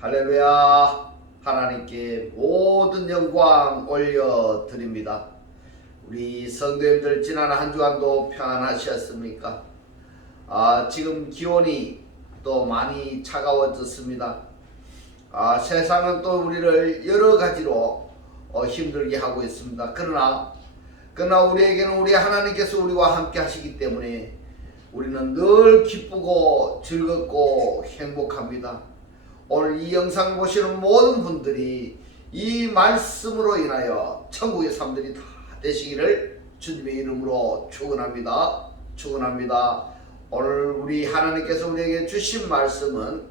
할렐루야. 하나님께 모든 영광 올려드립니다. 우리 성도님들 지난 한 주간도 평안하셨습니까? 지금 기온이 또 많이 차가워졌습니다. 세상은 또 우리를 여러 가지로 힘들게 하고 있습니다. 그러나 우리에게는 우리 하나님께서 우리와 함께 하시기 때문에 우리는 늘 기쁘고 즐겁고 행복합니다. 오늘 이 영상 보시는 모든 분들이 이 말씀으로 인하여 천국의 삶들이 다 되시기를 주님의 이름으로 축원합니다. 오늘 우리 하나님께서 우리에게 주신 말씀은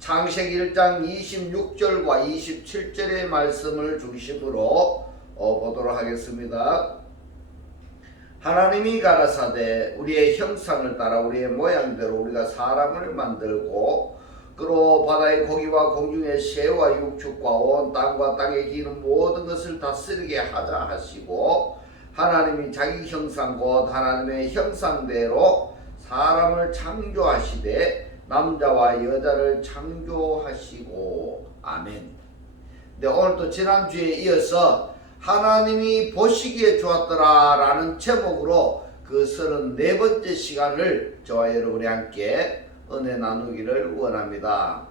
창세기 1장 26절과 27절의 말씀을 중심으로 보도록 하겠습니다. 하나님이 가라사대 우리의 형상을 따라 우리의 모양대로 우리가 사람을 만들고 그로 바다의 고기와 공중의 새와 육축과 온 땅과 땅에 기는 모든 것을 다스리게 하자 하시고, 하나님이 자기 형상 곧 하나님의 형상대로 사람을 창조하시되 남자와 여자를 창조하시고. 아멘. 네, 오늘 또 지난주에 이어서 하나님이 보시기에 좋았더라 라는 제목으로 그 34번째 시간을 저와 여러분이 함께 은혜 나누기를 원합니다.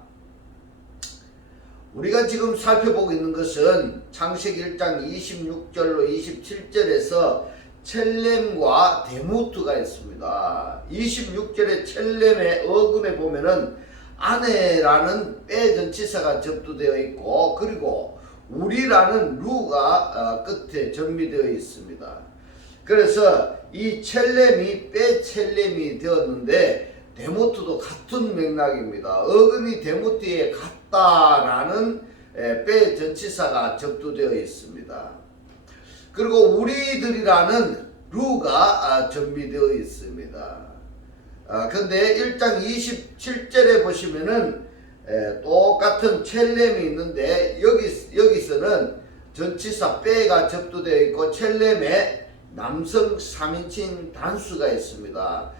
우리가 지금 살펴보고 있는 것은 창세기 1장 26절로 27절에서 첼렘과 데무트가 있습니다. 26절에 첼렘의 어근에 보면은 아내라는 빼전치사가 접두되어 있고, 그리고 우리라는 루가 끝에 정비되어 있습니다. 그래서 이 첼렘이 빼첼렘이 되었는데 데무트도 같은 맥락입니다. 어근이 데무트에 같다라는 빼전치사가 접두되어 있습니다. 그리고 우리들이라는 루가 정비되어 있습니다. 근데 1장 27절에 보시면은 똑같은 첼렘이 있는데 여기서는 전치사 빼가 접두되어 있고 첼렘에 남성 3인칭 단수가 있습니다.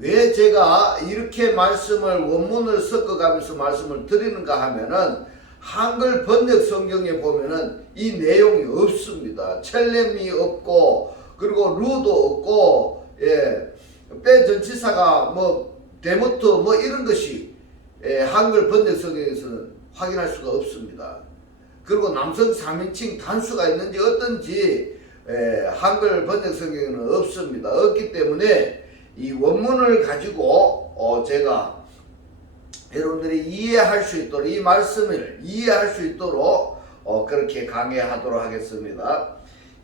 왜 제가 이렇게 말씀을 원문을 섞어가면서 말씀을 드리는가 하면은 한글 번역 성경에 보면은 이 내용이 없습니다. 첼렘이 없고 그리고 루도 없고 빼 전치사가 뭐 데무트 뭐 이런 것이 한글 번역 성경에서는 확인할 수가 없습니다. 그리고 남성 3인칭 단수가 있는지 어떤지 한글 번역 성경에는 없습니다. 없기 때문에 이 원문을 가지고 제가 여러분들이 이해할 수 있도록 이 말씀을 이해할 수 있도록 그렇게 강의하도록 하겠습니다.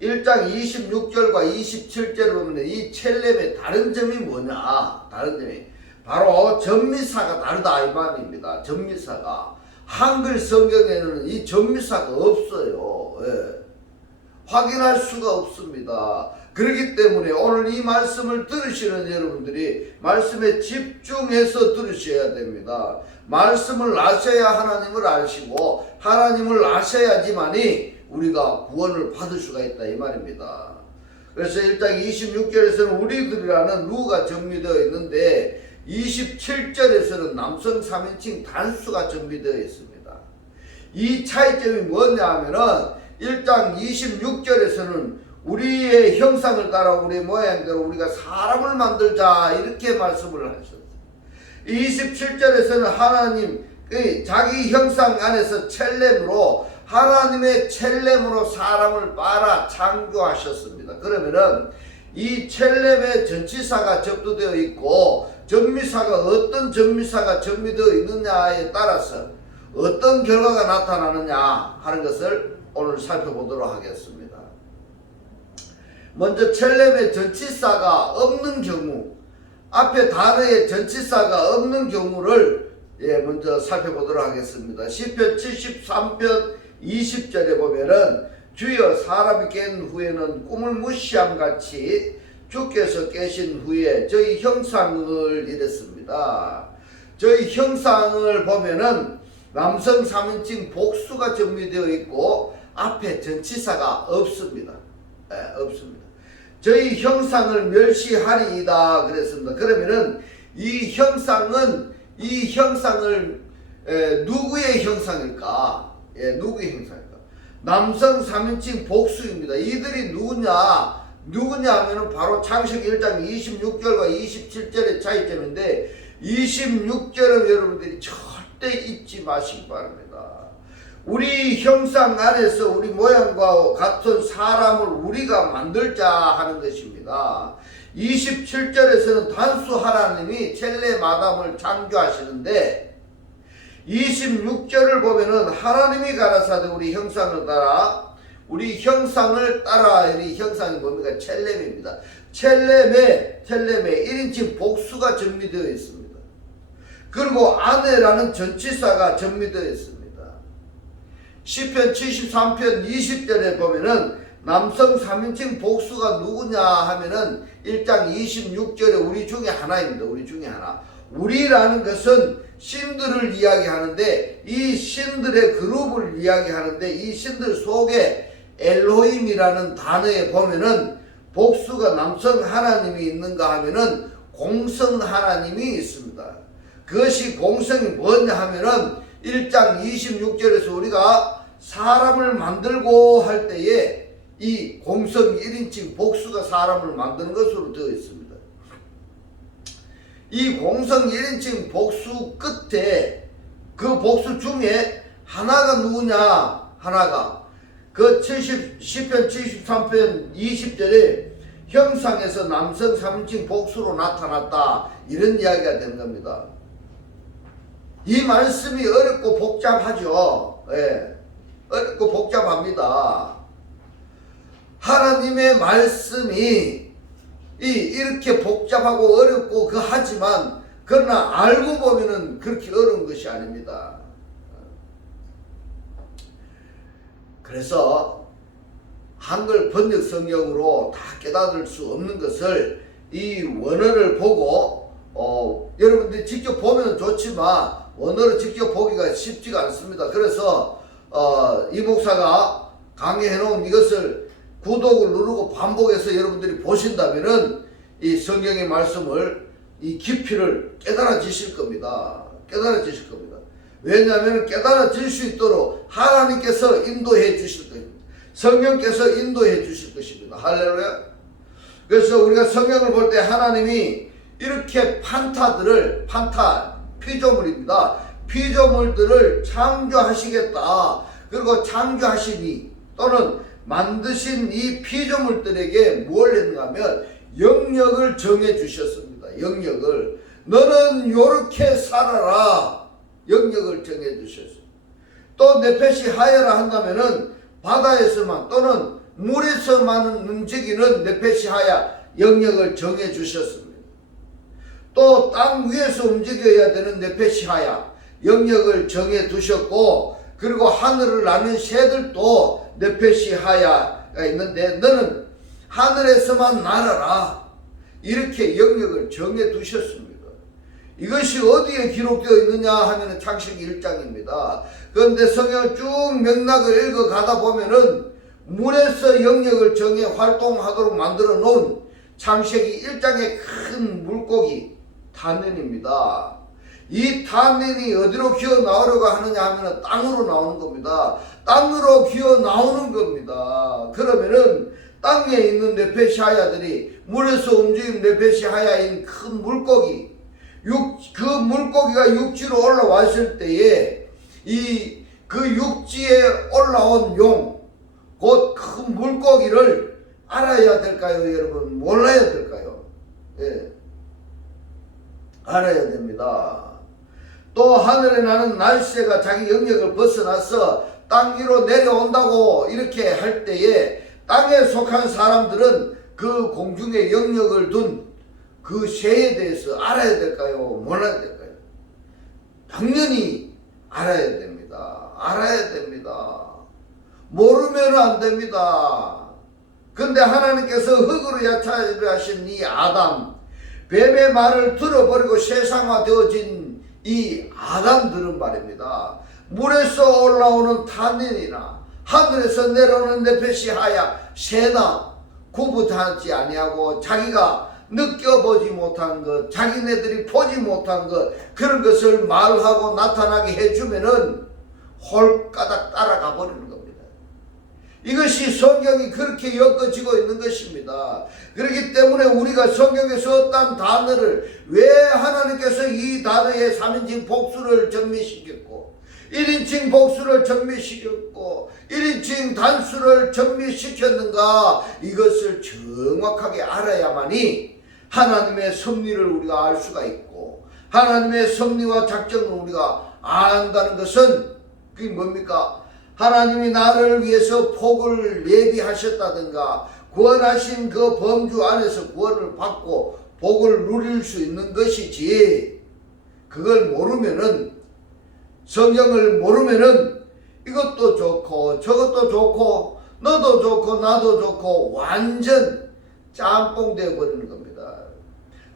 1장 26절과 27절을 보면 이 첼렘의 다른 점이 뭐냐? 다른 점이 바로 전미사가 다르다 이 말입니다. 전미사가 한글 성경에는 이 전미사가 없어요. 확인할 수가 없습니다. 그렇기 때문에 오늘 이 말씀을 들으시는 여러분들이 말씀에 집중해서 들으셔야 됩니다. 말씀을 아셔야 하나님을 아시고 하나님을 아셔야지만이 우리가 구원을 받을 수가 있다 이 말입니다. 그래서 1장 26절에서는 우리들이라는 루가 정리되어 있는데 27절에서는 남성 3인칭 단수가 정비되어 있습니다. 이 차이점이 뭐냐 하면은 1장 26절에서는 우리의 형상을 따라 우리의 모양대로 우리가 사람을 만들자 이렇게 말씀을 하셨어요. 27절에서는 하나님 자기 형상 안에서 첼렘으로 하나님의 첼렘으로 사람을 빨아 창조하셨습니다. 그러면은 이 첼렘의 전치사가 접두되어 있고 전미사가 어떤 전미사가 정비되어 있느냐에 따라서 어떤 결과가 나타나느냐 하는 것을 오늘 살펴보도록 하겠습니다. 먼저 첼렘의 전치사가 없는 경우, 앞에 단어에 전치사가 없는 경우를 먼저 살펴보도록 하겠습니다. 시편 73편 20절에 보면은 주여 사람이 깬 후에는 꿈을 무시함같이 주께서 깨신 후에 저희 형상을 이랬습니다. 저희 형상을 보면은 남성 3인칭 복수가 정리되어 있고 앞에 전치사가 없습니다. 없습니다. 저희 형상을 멸시하리이다 그랬습니다. 그러면은 이 형상을 누구의 형상일까? 누구의 형상일까? 남성 3인칭 복수입니다. 이들이 누구냐 하면은 바로 창세기 1장 26절과 27절의 차이점인데 26절은 여러분들이 절대 잊지 마시기 바랍니다. 우리 형상 안에서 우리 모양과 같은 사람을 우리가 만들자 하는 것입니다. 27절에서는 단수 하나님이 첼렘 아담을 창조하시는데 26절을 보면은 하나님이 가라사대 우리 형상을 따라 이 형상이 뭡니까? 첼렘입니다. 첼렘에 1인칭 복수가 정리되어 있습니다. 그리고 아내라는 전치사가 정리되어 있습니다. 시편 73편 20절에 보면은 남성 3인칭 복수가 누구냐 하면은 1장 26절에 우리 중에 하나입니다. 우리 중에 하나. 우리라는 것은 신들을 이야기하는데 이 신들의 그룹을 이야기하는데 이 신들 속에 엘로힘이라는 단어에 보면은 복수가 남성 하나님이 있는가 하면은 공성 하나님이 있습니다. 그것이 공성이 뭐냐 하면은 1장 26절에서 우리가 사람을 만들고 할 때에 이 공성 1인칭 복수가 사람을 만드는 것으로 되어 있습니다. 이 공성 1인칭 복수 끝에 그 복수 중에 하나가 누구냐? 하나가 그 시편 73편 20절에 형상에서 남성 3인칭 복수로 나타났다 이런 이야기가 되는 겁니다. 이 말씀이 어렵고 복잡하죠. 어렵고 복잡합니다. 하나님의 말씀이 이렇게 복잡하고 어렵고 하지만 그러나 알고 보면은 그렇게 어려운 것이 아닙니다. 그래서 한글 번역 성경으로 다 깨달을 수 없는 것을 이 원어를 보고 여러분들이 직접 보면 좋지만 원어를 직접 보기가 쉽지가 않습니다. 그래서 이 목사가 강의해 놓은 이것을 구독을 누르고 반복해서 여러분들이 보신다면은 이 성경의 말씀을 이 깊이를 깨달아지실 겁니다. 깨달아지실 겁니다. 왜냐하면 깨달아질 수 있도록 하나님께서 인도해 주실 것입니다. 성령께서 인도해 주실 것입니다. 할렐루야. 그래서 우리가 성경을 볼 때 하나님이 이렇게 피조물입니다. 피조물들을 창조하시겠다. 그리고 창조하시니 또는 만드신 이 피조물들에게 뭘 했는가 하면 영역을 정해 주셨습니다. 영역을. 너는 요렇게 살아라. 영역을 정해 주셨습니다. 또 네펫이 하야라 한다면은 바다에서만 또는 물에서만 움직이는 네펫이 하야 영역을 정해 주셨습니다. 또 땅 위에서 움직여야 되는 네펫이 하야 영역을 정해 두셨고 그리고 하늘을 나는 새들도 네펫이 하야가 있는데 너는 하늘에서만 날아라 이렇게 영역을 정해 두셨습니다. 이것이 어디에 기록되어 있느냐 하면 창세기 1장입니다. 그런데 성경을 쭉 맥락을 읽어 가다 보면은 물에서 영역을 정해 활동하도록 만들어 놓은 창세기 1장의 큰 물고기 탄닌입니다. 이 탄닌이 어디로 기어 나오려고 하느냐 하면 땅으로 나오는 겁니다. 땅으로 기어 나오는 겁니다. 그러면은 땅에 있는 네펫이 하야들이 물에서 움직이는 네펫이 하야인 큰 물고기 그 물고기가 육지로 올라왔을 때에 그 육지에 올라온 용 곧 큰 물고기를 알아야 될까요 여러분? 몰라야 될까요? 알아야 됩니다. 또 하늘에 나는 날새가 자기 영역을 벗어나서 땅 위로 내려온다고 이렇게 할 때에 땅에 속한 사람들은 그 공중에 영역을 둔 그 새에 대해서 알아야 될까요? 몰라야 될까요? 당연히 알아야 됩니다. 알아야 됩니다. 모르면 안 됩니다. 근데 하나님께서 흙으로 야차하신 이 아담, 뱀의 말을 들어버리고 세상화되어진 이 아담들은 말입니다. 물에서 올라오는 탄닌이나 하늘에서 내려오는 네펫이 하야 새나 구분하지 아니하고 자기가 느껴보지 못한 것, 자기네들이 보지 못한 것, 그런 것을 말하고 나타나게 해주면은 홀가닥 따라가 버리는 겁니다. 이것이 성경이 그렇게 엮어지고 있는 것입니다. 그렇기 때문에 우리가 성경에서 어떤 단어를 왜 하나님께서 이 단어의 3인칭 복수를 전미시켰고 1인칭 복수를 전미시켰고 1인칭 단수를 전미시켰는가, 이것을 정확하게 알아야만이 하나님의 섭리를 우리가 알 수가 있고, 하나님의 섭리와 작정을 우리가 안다는 것은 그게 뭡니까? 하나님이 나를 위해서 복을 예비하셨다든가 구원하신 그 범주 안에서 구원을 받고 복을 누릴 수 있는 것이지, 그걸 모르면은, 성경을 모르면은 이것도 좋고 저것도 좋고 너도 좋고 나도 좋고 완전 짬뽕 되어버리는 겁니다.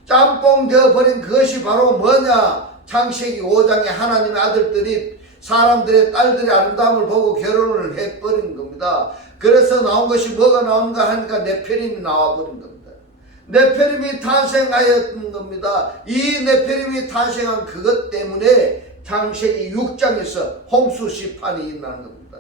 짬뽕 되어버린 그것이 바로 뭐냐? 창세기 5장에 하나님의 아들들이 사람들의 딸들의 아름다움을 보고 결혼을 해버린 겁니다. 그래서 나온 것이 뭐가 나오는가 하니까 네페림이 나와버린 겁니다. 네페림이 탄생하였던 겁니다. 이 네페림이 탄생한 그것 때문에 창세기 6장에서 홍수 심판이 일어나는 겁니다.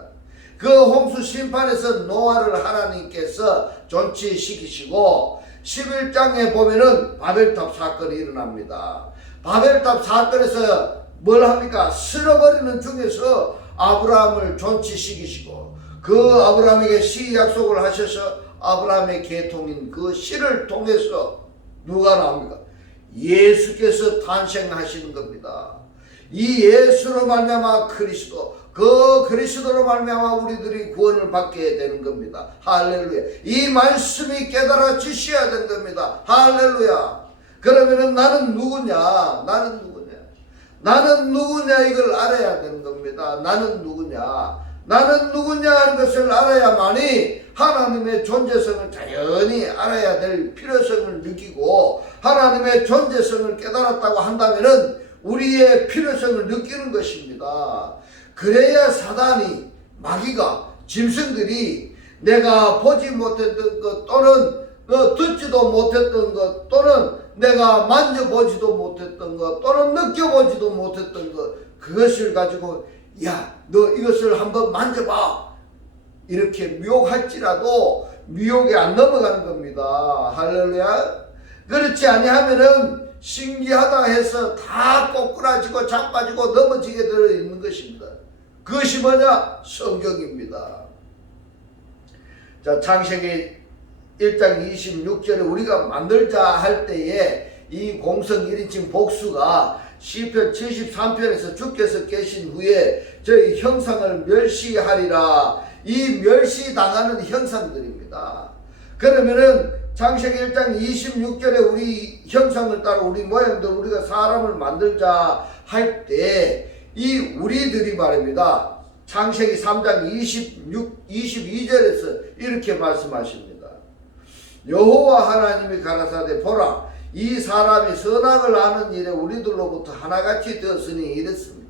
그 홍수 심판에서 노아를 하나님께서 존치시키시고 11장에 보면은 바벨탑 사건이 일어납니다. 바벨탑 사건에서 뭘 합니까? 쓸어버리는 중에서 아브라함을 존치시키시고 그 아브라함에게 씨 약속을 하셔서 아브라함의 계통인 그 씨를 통해서 누가 나옵니까? 예수께서 탄생하시는 겁니다. 이 예수로 말미암아 그리스도, 그 그리스도로 말미암아 우리들이 구원을 받게 되는 겁니다. 할렐루야. 이 말씀이 깨달아지셔야 되는 겁니다. 할렐루야. 그러면은 나는 누구냐? 나는 누구냐 이걸 알아야 되는 겁니다. 나는 누구냐 하는 것을 알아야만이 하나님의 존재성을 자연히 알아야 될 필요성을 느끼고, 하나님의 존재성을 깨달았다고 한다면은 우리의 필요성을 느끼는 것입니다. 그래야 사단이, 마귀가, 짐승들이 내가 보지 못했던 것 또는 듣지도 못했던 것 또는 내가 만져보지도 못했던 것 또는 느껴보지도 못했던 것, 그것을 가지고 야, 너 이것을 한번 만져봐 이렇게 미혹할지라도 미혹에 안 넘어가는 겁니다. 할렐루야. 그렇지 아니하면은 신기하다 해서 다 꼬꾸라지고 자빠지고 넘어지게 되어 있는 것입니다. 그것이 뭐냐? 성경입니다. 자, 창세기 1장 26절에 우리가 만들자 할 때에 이 공성 1인칭 복수가 시편 73편에서 주께서 계신 후에 저희 형상을 멸시하리라, 이 멸시당하는 형상들입니다. 그러면은 창세기 1장 26절에 우리 형상을 따라 우리 모양대로 우리가 사람을 만들자 할 때 이 우리들이 말입니다. 창세기 3장 22절에서 이렇게 말씀하십니다. 여호와 하나님이 가라사대 보라, 이 사람이 선악을 아는 일에 우리들로부터 하나같이 되었으니 이랬습니다.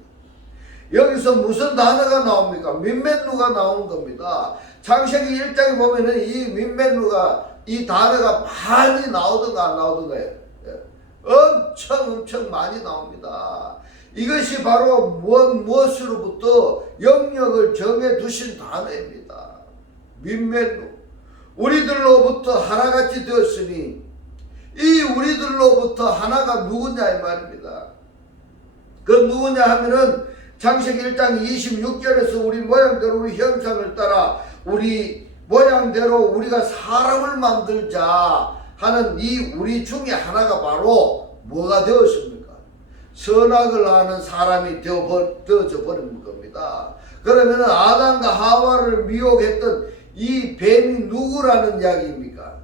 여기서 무슨 단어가 나옵니까? 민멘누가 나온 겁니다. 창세기 1장에 보면은 이 민멘누가, 이 단어가 많이 나오든가 안 나오든가요? 엄청 많이 나옵니다. 이것이 바로 무엇으로부터 영역을 정해 두신 단어입니다. 민멘누, 우리들로부터 하나같이 되었으니, 이 우리들로부터 하나가 누구냐 이 말입니다. 그 누구냐 하면은 창세기 1장 26절에서 우리 모양대로 우리 형상을 따라 우리 모양대로 우리가 사람을 만들자 하는 이 우리 중에 하나가 바로 뭐가 되었습니까? 선악을 아는 사람이 되어져 버린 겁니다. 그러면 아담과 하와를 미혹했던 이 뱀이 누구라는 이야기입니까?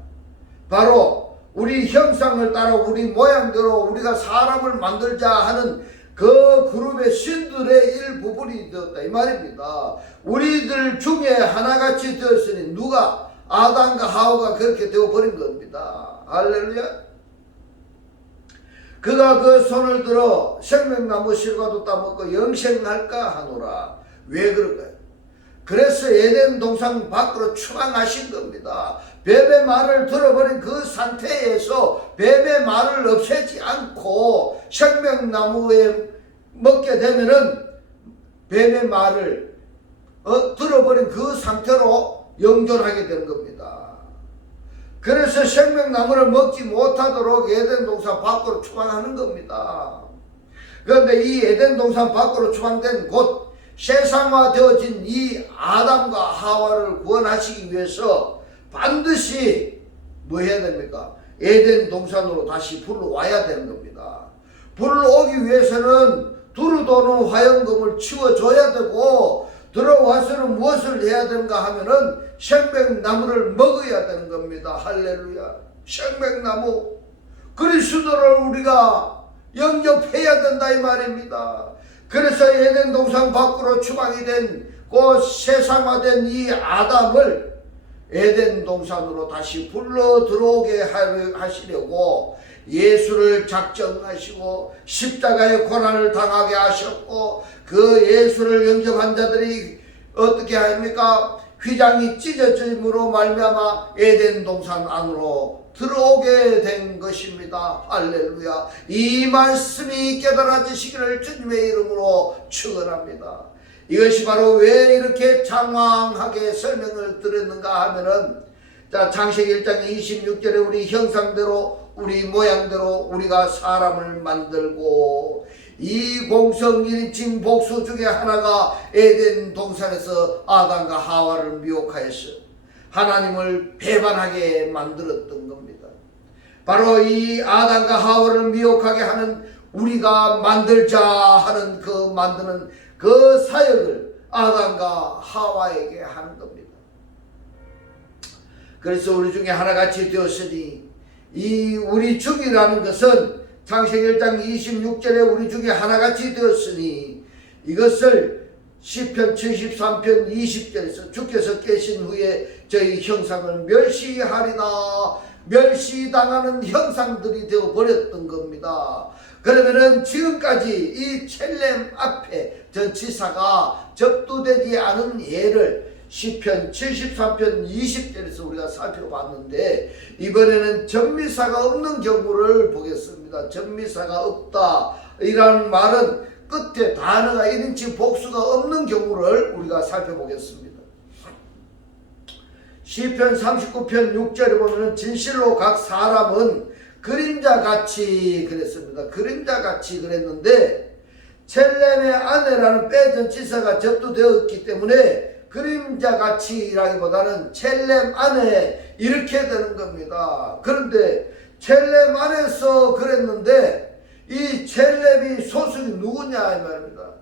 바로 우리 형상을 따라 우리 모양대로 우리가 사람을 만들자 하는 그 그룹의 신들의 일부분이 되었다 이 말입니다. 우리들 중에 하나같이 되었으니 누가? 아담과 하와가 그렇게 되어버린 겁니다. 할렐루야. 그가 그 손을 들어 생명나무 실과도 따먹고 영생할까 하노라. 왜 그럴까요? 그래서 에덴 동산 밖으로 추방하신 겁니다. 뱀의 말을 들어버린 그 상태에서 뱀의 말을 없애지 않고 생명나무에 먹게 되면은 뱀의 말을 들어버린 그 상태로 영존하게 되는 겁니다. 그래서 생명나무를 먹지 못하도록 에덴 동산 밖으로 추방하는 겁니다. 그런데 이 에덴 동산 밖으로 추방된 곳 세상화되어진 이 아담과 하와를 구원하시기 위해서 반드시 뭐 해야 됩니까? 에덴 동산으로 다시 불러와야 되는 겁니다. 불러오기 위해서는 두루 도는 화영금을 치워줘야 되고, 들어와서는 무엇을 해야 되는가 하면은 생명나무를 먹어야 되는 겁니다. 할렐루야. 생명나무 그리스도를 우리가 영접해야 된다 이 말입니다. 그래서 에덴 동산 밖으로 추방이 된 그 세상화된 이 아담을 에덴 동산으로 다시 불러 들어오게 하시려고 예수를 작정하시고 십자가의 고난을 당하게 하셨고, 그 예수를 영접한 자들이 어떻게 합니까? 휘장이 찢어짐으로 말미암아 에덴 동산 안으로 들어오게 된 것입니다. 할렐루야. 이 말씀이 깨달아지시기를 주님의 이름으로 축원합니다. 이것이 바로 왜 이렇게 장황하게 설명을 드렸는가 하면은, 자, 창세기 1장 26절에 우리 형상대로 우리 모양대로 우리가 사람을 만들고, 이 공성 1인칭 복수 중에 하나가 에덴 동산에서 아담과 하와를 미혹하여서 하나님을 배반하게 만들었던 겁니다. 바로 이 아담과 하와를 미혹하게 하는, 우리가 만들자 하는 그 만드는 그 사역을 아담과 하와에게 하는 겁니다. 그래서 우리 중에 하나같이 되었으니, 이 우리 중이라는 것은 창세기 1장 26절에 우리 중에 하나같이 되었으니, 이것을 시편 73편 20절에서 주께서 깨신 후에 저희 형상을 멸시하리라, 멸시당하는 형상들이 되어버렸던 겁니다. 그러면은 지금까지 이 첼렘 앞에 전치사가 접두되지 않은 예를 시편 73편 20절에서 우리가 살펴봤는데, 이번에는 전미사가 없는 경우를 보겠습니다. 전미사가 없다 이라는 말은 끝에 단어가 1인칭 복수가 없는 경우를 우리가 살펴보겠습니다. 시편 39편 6절에 보면 진실로 각 사람은 그림자같이 그랬습니다. 그림자같이 그랬는데, 첼렘의 아내라는 빼전치사가 접두되었기 때문에 그림자같이라기보다는 첼렘 안에 이렇게 되는 겁니다. 그런데 첼렘 안에서 그랬는데, 이 첼렘이 소속이 누구냐 이 말입니다.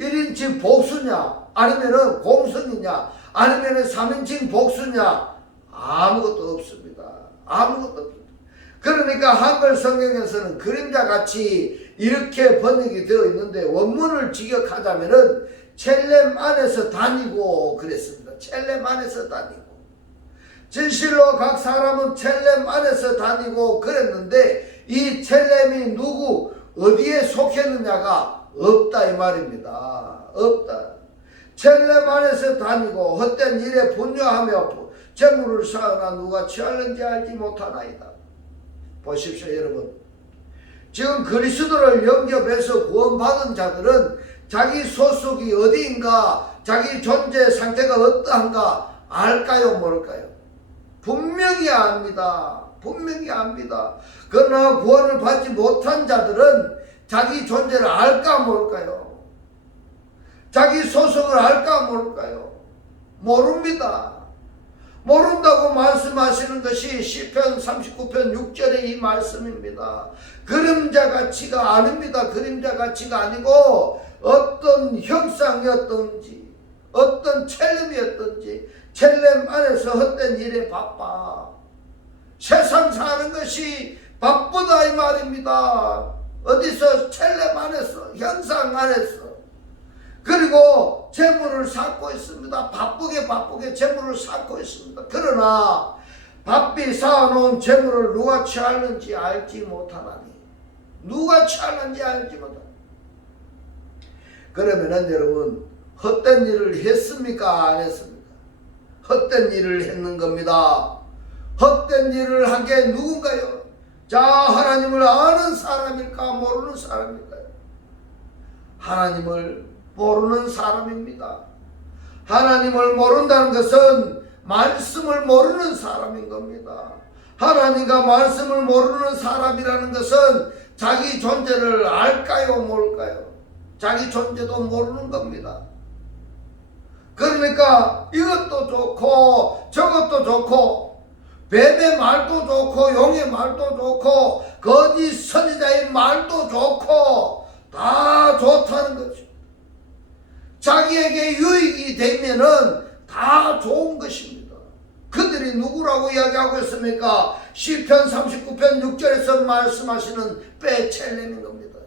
1인칭 복수냐, 아니면은 공성이냐, 아니면은 3인칭 복수냐, 아무것도 없습니다. 아무것도 없습니다. 그러니까 한글 성경에서는 그림자같이 이렇게 번역이 되어 있는데, 원문을 직역하자면은 첼렘 안에서 다니고 그랬습니다. 첼렘 안에서 다니고, 진실로 각 사람은 첼렘 안에서 다니고 그랬는데, 이 첼렘이 누구 어디에 속했느냐가 없다 이 말입니다. 없다. 첼렘 안에서 다니고 헛된 일에 분뇨하며 재물을 쌓으나 누가 취할는지 알지 못하나이다. 보십시오 여러분, 지금 그리스도를 영접해서 구원받은 자들은 자기 소속이 어디인가, 자기 존재 상태가 어떠한가 알까요 모를까요? 분명히 압니다. 분명히 압니다. 그러나 구원을 받지 못한 자들은 자기 존재를 알까 모를까요? 자기 소속을 알까 모를까요? 모릅니다. 모른다고 말씀하시는 것이 시편 39편 6절의 이 말씀입니다. 그림자같이가 아닙니다. 그림자같이가 아니고 어떤 형상이었던지, 어떤 첼렘이었던지, 첼렘 안에서 헛된 일에 바빠. 세상 사는 것이 바쁘다 이 말입니다. 어디서 첼렘 안에서, 형상 안에서. 그리고 재물을 쌓고 있습니다. 바쁘게 재물을 쌓고 있습니다. 그러나 바삐 쌓아놓은 재물을 누가 취하는지 알지 못하나니, 누가 취하는지 알지 못하나니. 그러면은 여러분, 헛된 일을 했습니까? 안 했습니까? 헛된 일을 했는 겁니다. 헛된 일을 한 게 누군가요? 자, 하나님을 아는 사람일까 모르는 사람일까요? 하나님을 모르는 사람입니다. 하나님을 모른다는 것은 말씀을 모르는 사람인 겁니다. 하나님과 말씀을 모르는 사람이라는 것은 자기 존재를 알까요 모를까요? 자기 존재도 모르는 겁니다. 그러니까 이것도 좋고 저것도 좋고 뱀의 말도 좋고 용의 말도 좋고 거짓 선지자의 말도 좋고 다 좋다는 거죠. 자기에게 유익이 되면은 다 좋은 것입니다. 그들이 누구라고 이야기하고 있습니까? 시편 39편 6절에서 말씀하시는 베첼렘인 겁니다.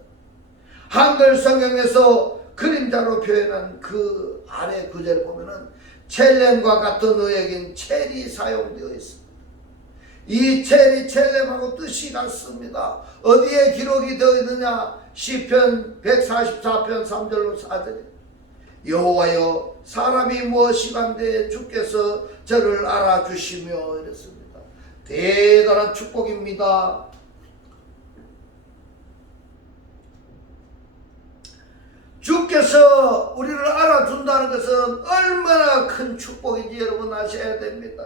한글 성경에서 그림자로 표현한 그 아래 구절을 보면은 첼렘과 같은 의역인 첼이 사용되어 있습니다. 이 첼이 첼렘하고 뜻이 같습니다. 어디에 기록이 되어 있느냐? 시편 144편 3절로 4절에 여호와여 사람이 무엇이간데 주께서 저를 알아주시며 이랬습니다. 대단한 축복입니다. 주께서 우리를 알아준다는 것은 얼마나 큰 축복인지 여러분 아셔야 됩니다.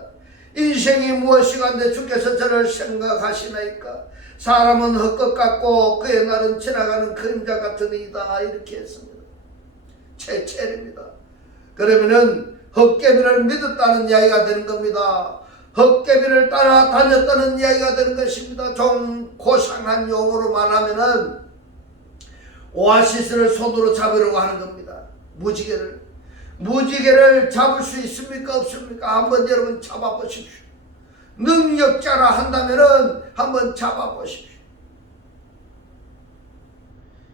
인생이 무엇이간데 주께서 저를 생각하시나이까? 사람은 헛것 같고 그의 날은 지나가는 그림자 같으니이다 이렇게 했습니다. 첼입니다. 그러면은 헛개비를 믿었다는 이야기가 되는 겁니다. 헛개비를 따라 다녔다는 이야기가 되는 것입니다. 좀 고상한 용어로 말하면은 오아시스를 손으로 잡으려고 하는 겁니다. 무지개를 잡을 수 있습니까 없습니까? 한번 여러분 잡아보십시오. 능력자라 한다면은 한번 잡아보십시오.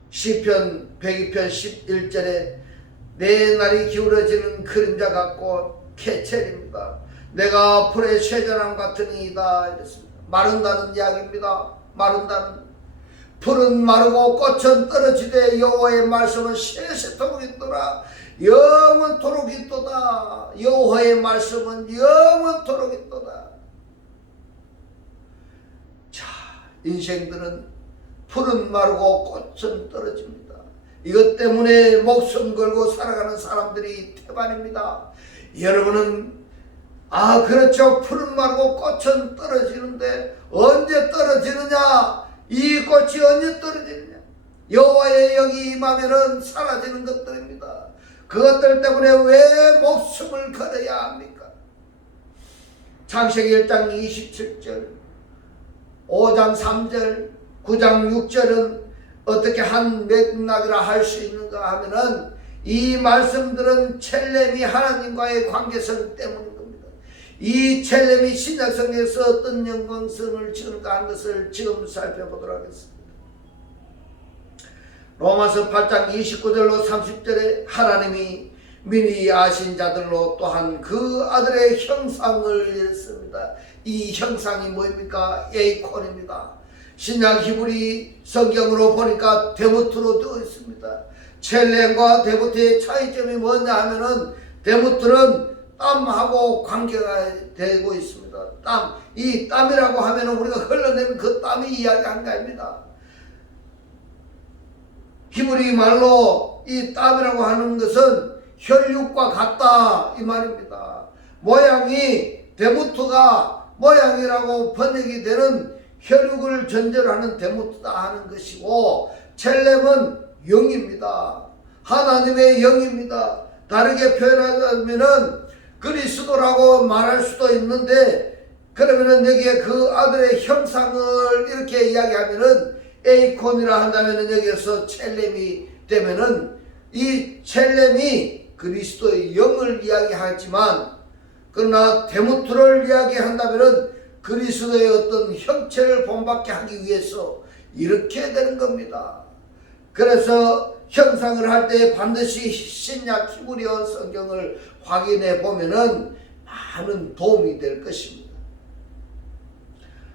시편 102편 11절에 내 날이 기울어지는 그림자 같고 케첼입니다. 내가 풀의 쇠전함 같으니이다 이랬습니다. 마른다는 이야기입니다. 마른다는 풀은 마르고 꽃은 떨어지되 여호와의 말씀은 세세토록 있도다. 영원토록 있도다. 여호와의 말씀은 영원토록 있도다. 자, 인생들은 풀은 마르고 꽃은 떨어집니다. 이것 때문에 목숨 걸고 살아가는 사람들이 태반입니다. 여러분은 그렇죠. 풀은 마르고 꽃은 떨어지는데 언제 떨어지느냐? 이 꽃이 언제 떨어지느냐? 여호와의 영이 임하면은 사라지는 것들입니다. 그것들 때문에 왜 목숨을 걸어야 합니까? 창세기 1장 27절 5장 3절 9장 6절은 어떻게 한 맥락이라 할 수 있는가 하면은 이 말씀들은 첼렘이 하나님과의 관계성 때문인 겁니다. 이 첼렘이 신약성에서 어떤 영광성을 지는가 하는 것을 지금 살펴보도록 하겠습니다. 로마서 8장 29절로 30절에 하나님이 미리 아신 자들로 또한 그 아들의 형상을 이랬습니다. 이 형상이 뭐입니까? 에이콘입니다. 신약 히브리 성경으로 보니까 데모트로 되어 있습니다. 첼렘과 데모트의 차이점이 뭐냐 하면은 데모트는 땀하고 관계가 되고 있습니다. 땀, 이 땀이라고 하면은 우리가 흘러내는 그 땀이 이야기한 겁니다. 히브리 말로 이 땀이라고 하는 것은 혈육과 같다 이 말입니다. 모양이 데모트가 모양이라고 번역이 되는 혈육을 전제로 하는 데모트다 하는 것이고 첼렘은 영입니다. 하나님의 영입니다. 다르게 표현하자면은 그리스도라고 말할 수도 있는데 그러면은 여기에 그 아들의 형상을 이렇게 이야기하면은 에이콘이라 한다면은 여기에서 첼렘이 되면은 이 첼렘이 그리스도의 영을 이야기하지만 그러나 데모트를 이야기한다면은 그리스도의 어떤 형체를 본받게 하기 위해서 이렇게 되는 겁니다. 그래서 형상을 할 때 반드시 신약 히브리어 성경을 확인해 보면은 많은 도움이 될 것입니다.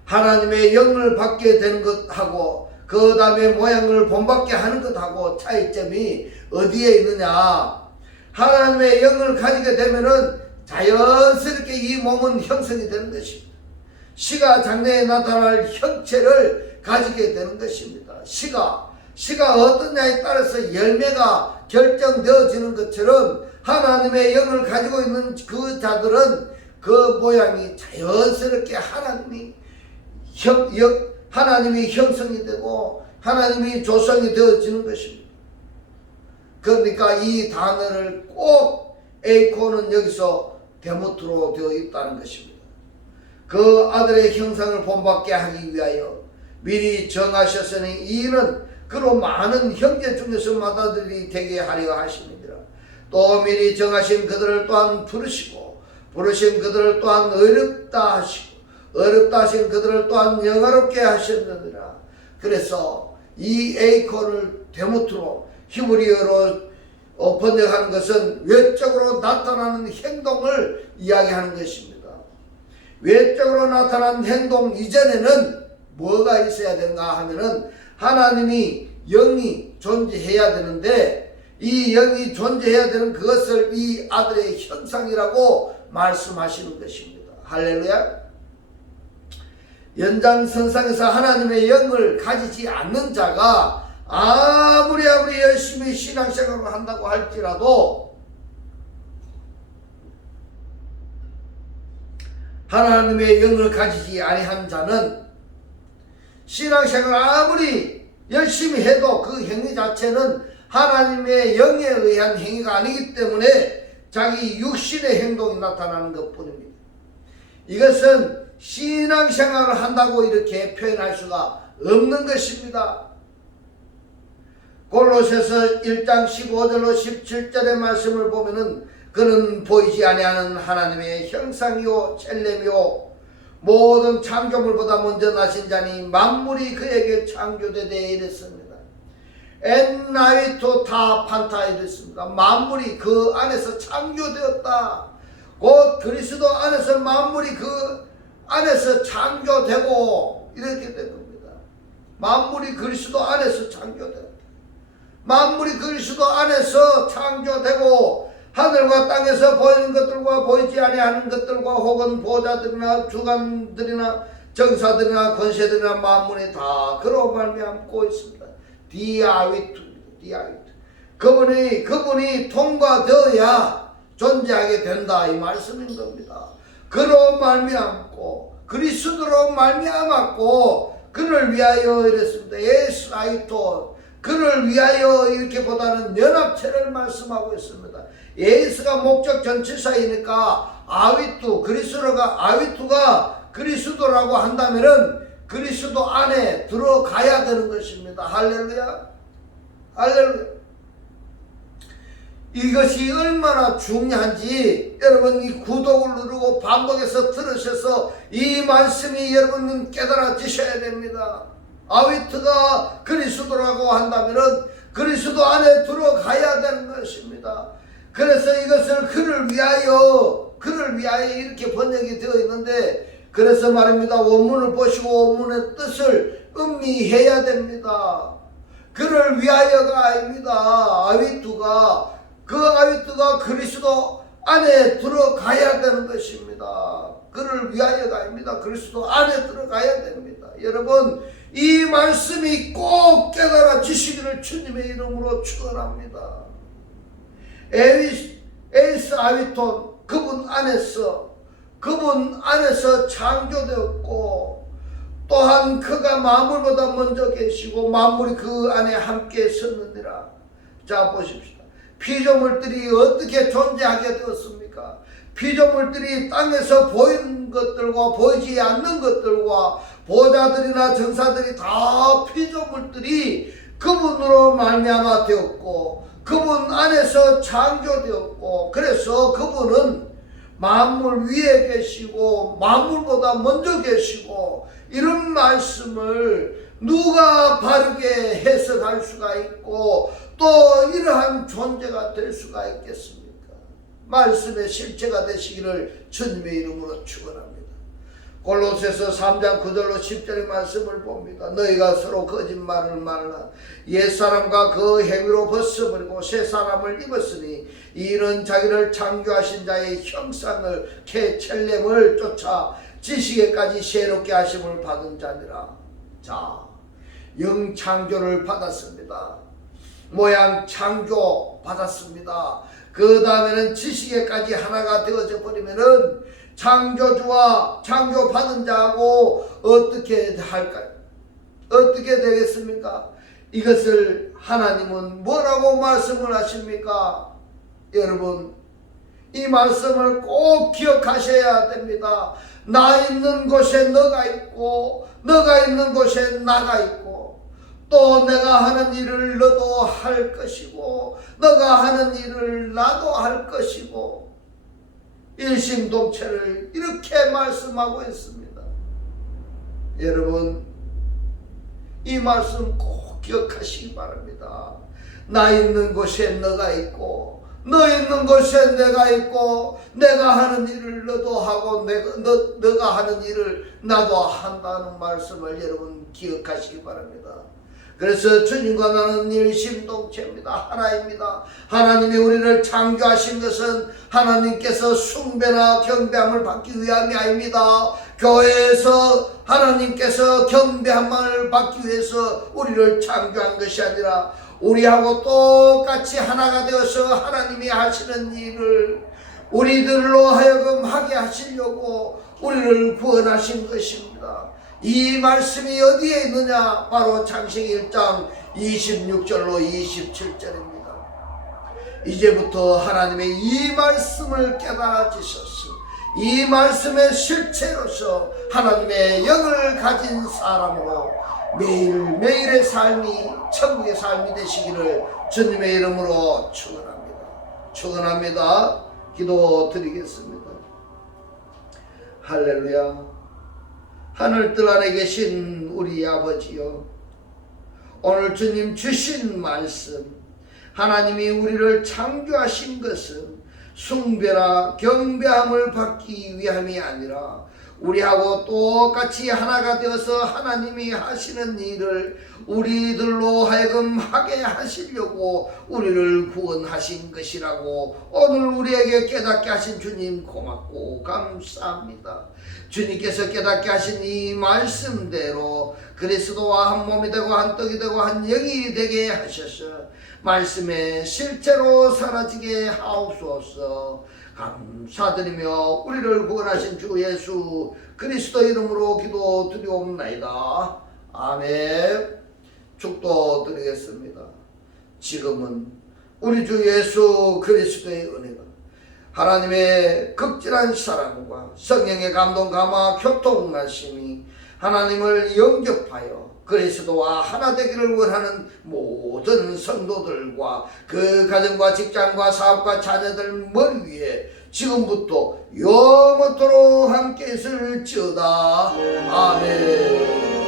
하나님의 영을 받게 되는 것하고 그 다음에 모양을 본받게 하는 것하고 차이점이 어디에 있느냐? 하나님의 영을 가지게 되면은 자연스럽게 이 몸은 형성이 되는 것입니다. 씨가 장래에 나타날 형체를 가지게 되는 것입니다. 씨가 어떠냐에 따라서 열매가 결정되어지는 것처럼 하나님의 영을 가지고 있는 그 자들은 그 모양이 자연스럽게 하나님이 형성이 되고 하나님이 조성이 되어지는 것입니다. 그러니까 이 단어를 꼭 에이코는 여기서 대모트로 되어 있다는 것입니다. 그 아들의 형상을 본받게 하기 위하여 미리 정하셨으니 이는 그로 많은 형제 중에서 맏아들이 되게 하려 하시느니라. 또 미리 정하신 그들을 또한 부르시고 부르신 그들을 또한 어렵다 하시고 어렵다 하신 그들을 또한 영화롭게 하셨느니라. 그래서 이 에이콘을 데모트로 히브리어로 번역하는 것은 외적으로 나타나는 행동을 이야기하는 것입니다. 외적으로 나타난 행동 이전에는 뭐가 있어야 되는가 하면은 하나님이 영이 존재해야 되는데 이 영이 존재해야 되는 그것을 이 아들의 형상이라고 말씀하시는 것입니다. 할렐루야. 연장선상에서 하나님의 영을 가지지 않는 자가 아무리 열심히 신앙생활을 한다고 할지라도 하나님의 영을 가지지 아니한 자는 신앙생활을 아무리 열심히 해도 그 행위 자체는 하나님의 영에 의한 행위가 아니기 때문에 자기 육신의 행동이 나타나는 것뿐입니다. 이것은 신앙생활을 한다고 이렇게 표현할 수가 없는 것입니다. 골로새서 1장 15절로 17절의 말씀을 보면은 그는 보이지 아니하는 하나님의 형상이요 첼렘이요 모든 창조물보다 먼저 나신 자니 만물이 그에게 창조되되 이랬습니다. 엔나이토 타 판타 이랬습니다. 만물이 그 안에서 창조되었다. 곧 그리스도 안에서 만물이 그 안에서 창조되고 이렇게 된 겁니다. 만물이 그리스도 안에서 창조되었다. 만물이 그리스도 안에서 창조되고 하늘과 땅에서 보이는 것들과 보이지 아니하는 것들과 혹은 보좌들이나 주관들이나 정사들이나 권세들이나 만물이 다 그로 말미암고 있습니다. 디아위투입니다. 그분이 통과되어야 존재하게 된다 이 말씀인 겁니다. 그로 말미암고 그리스도로 말미암았고 그를 위하여 이랬습니다. 예수 아이토 그를 위하여 이렇게 보다는 연합체를 말씀하고 있습니다. 예수가 목적 전치사이니까 아위투가 그리스도라고 한다면은 그리스도 안에 들어가야 되는 것입니다. 할렐루야. 할렐루야. 이것이 얼마나 중요한지 여러분 이 구독을 누르고 반복해서 들으셔서 이 말씀이 여러분은 깨달아지셔야 됩니다. 아위트가 그리스도라고 한다면은 그리스도 안에 들어가야 되는 것입니다. 그래서 이것을 그를 위하여 이렇게 번역이 되어 있는데 그래서 말입니다. 원문을 보시고 원문의 뜻을 음미해야 됩니다. 그를 위하여가 아닙니다. 아위트가 그리스도 안에 들어가야 되는 것입니다. 그를 위하여가 아닙니다. 그리스도 안에 들어가야 됩니다. 여러분 이 말씀이 꼭 깨달아지시기를 주님의 이름으로 축원합니다. 에이스 아위톤 그분 안에서 창조되었고 또한 그가 만물보다 먼저 계시고 만물이 그 안에 함께 섰느니라. 자 보십시다. 피조물들이 어떻게 존재하게 되었습니까? 피조물들이 땅에서 보이는 것들과 보이지 않는 것들과 보좌들이나 전사들이 다 피조물들이 그분으로 말미암아 되었고 그분 안에서 창조되었고 그래서 그분은 만물 위에 계시고 만물보다 먼저 계시고 이런 말씀을 누가 바르게 해석할 수가 있고 또 이러한 존재가 될 수가 있겠습니까? 말씀의 실체가 되시기를 주님의 이름으로 축원합니다. 골로새서 3장 9절로 10절의 말씀을 봅니다. 너희가 서로 거짓말을 말라 옛사람과 그 행위로 벗어버리고 새 사람을 입었으니 이는 자기를 창조하신 자의 형상을 케첼렘을 쫓아 지식에까지 새롭게 하심을 받은 자니라. 자, 영창조를 받았습니다. 모양 창조 받았습니다. 그 다음에는 지식에까지 하나가 되어져 버리면은 창조주와 창조받은 자하고 어떻게 할까요? 어떻게 되겠습니까? 이것을 하나님은 뭐라고 말씀을 하십니까? 여러분, 이 말씀을 꼭 기억하셔야 됩니다. 나 있는 곳에 너가 있고 너가 있는 곳에 나가 있고 또 내가 하는 일을 너도 할 것이고 너가 하는 일을 나도 할 것이고 일심동체를 이렇게 말씀하고 있습니다. 여러분, 이 말씀 꼭 기억하시기 바랍니다. 나 있는 곳에 너가 있고 너 있는 곳에 내가 있고 내가 하는 일을 너도 하고 너가 하는 일을 나도 한다는 말씀을 여러분 기억하시기 바랍니다. 그래서 주님과 나는 일심동체입니다. 하나입니다. 하나님이 우리를 창조하신 것은 하나님께서 숭배나 경배함을 받기 위함이 아닙니다. 교회에서 하나님께서 경배함을 받기 위해서 우리를 창조한 것이 아니라 우리하고 똑같이 하나가 되어서 하나님이 하시는 일을 우리들로 하여금 하게 하시려고 우리를 구원하신 것입니다. 이 말씀이 어디에 있느냐? 바로 창세기 1장 26절로 27절입니다. 이제부터 하나님의 이 말씀을 깨달아지셔서 이 말씀의 실체로서 하나님의 영을 가진 사람으로 매일매일의 삶이 천국의 삶이 되시기를 주님의 이름으로 축원합니다. 축원합니다. 기도드리겠습니다. 할렐루야. 하늘뜰 안에 계신 우리 아버지여, 오늘 주님 주신 말씀, 하나님이 우리를 창조하신 것은 숭배나 경배함을 받기 위함이 아니라 우리하고 똑같이 하나가 되어서 하나님이 하시는 일을 우리들로 하여금 하게 하시려고 우리를 구원하신 것이라고 오늘 우리에게 깨닫게 하신 주님 고맙고 감사합니다. 주님께서 깨닫게 하신 이 말씀대로 그리스도와 한 몸이 되고 한 떡이 되고 한 영이 되게 하셔서 말씀의 실체로 사라지게 하옵소서. 감사드리며 우리를 구원하신 주 예수 그리스도 이름으로 기도드리옵나이다. 아멘. 축도드리겠습니다. 지금은 우리 주 예수 그리스도의 은혜가 하나님의 극진한 사랑과 성령의 감동 감화 교통하심이 하나님을 영접하여 그리스도와 하나 되기를 원하는 모든 성도들과 그 가정과 직장과 사업과 자녀들 머리 위에 지금부터 영원토록 함께 있을지어다. 아멘.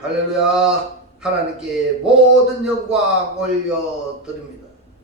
할렐루야. 하나님께 모든 영광 올려드립니다.